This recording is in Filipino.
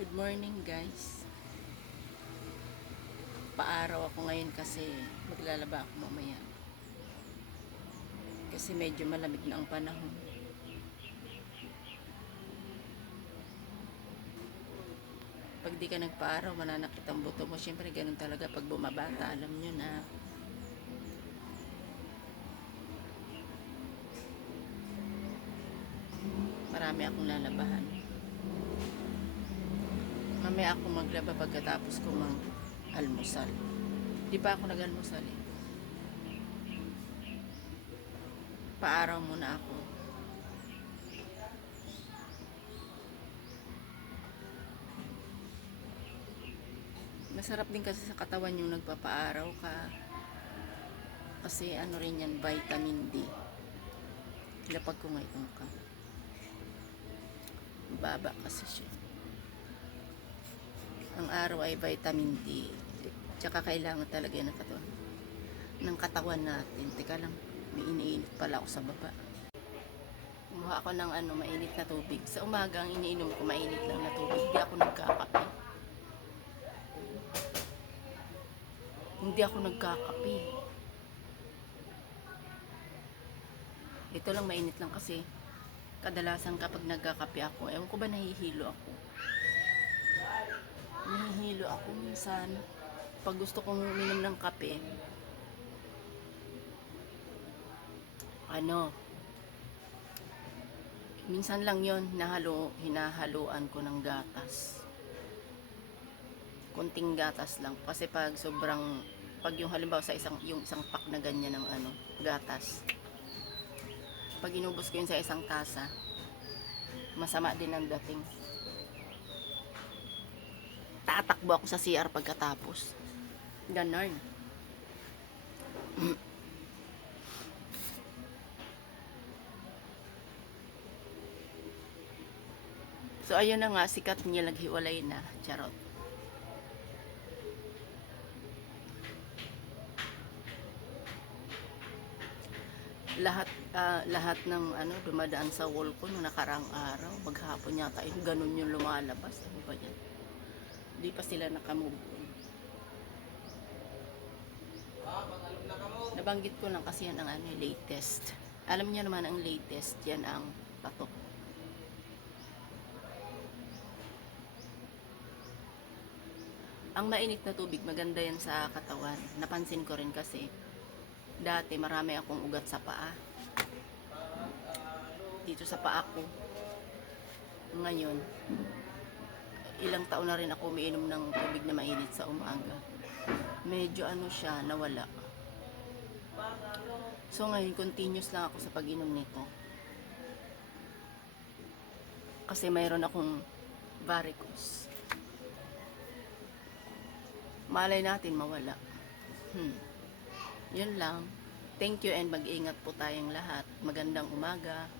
Good morning guys. Paaraw ako ngayon kasi maglalaba ako mamaya. Kasi medyo malamig na ang panahon. Pag di ka nagpaaraw, mananakit ang buto mo. Siyempre ganun talaga pag bumabata. Alam nyo na. Marami akong lalabahan. Mamaya ako maglaba pagkatapos ko mag-almusal. Di pa ako nag-almusal eh. Paaraw muna ako. Masarap din kasi sa katawan yung nagpapaaraw ka. Kasi ano rin yan, vitamin D. Lapag ko ngayon ka. Baba kasi siya. Ang araw ay vitamin D. Tsaka kailangan talaga ng katawan natin. Teka lang, may iniinit pala ako sa baba. Kumuha ako ng mainit na tubig. Sa umaga ang iniinom ko mainit lang na tubig. Hindi ako nagkakape. Hindi ako nagkakape. Ito lang mainit lang kasi kadalasan kapag nagkakape ako, ewan ko ba nahihilo ako. Nahihilo ako minsan. Pag gusto kong uminom ng kape, minsan lang yon hinahaluan ko ng gatas. Kunting gatas lang. Kasi pag yung halimbawa yung isang pack na ganyan ng gatas, pag inubos ko yun sa isang tasa, masama din ang dating. Tatakbo ako sa CR pagkatapos. Ganon. So ayun na nga, sikat niya naghiwalay na. Charot. Lahat ng dumadaan sa wall ko nung nakarang araw, maghapon yata yun, ganun yung lumalabas. Ano ba yan? Di pa sila nakamove on. Nabanggit ko lang kasi yan ang latest. Alam niyo naman ang latest, yan ang patok. Ang mainit na tubig, maganda yan sa katawan. Napansin ko rin kasi dati marami akong ugat sa paa. Dito sa paa ko. Ngayon, ilang taon na rin ako umiinom ng tubig na mainit sa umaga. Medyo siya, nawala. So ngayon, continuous lang ako sa pag-inom nito. Kasi mayroon akong varicose. Malay natin mawala. Yun lang. Thank you and mag-ingat po tayong lahat. Magandang umaga.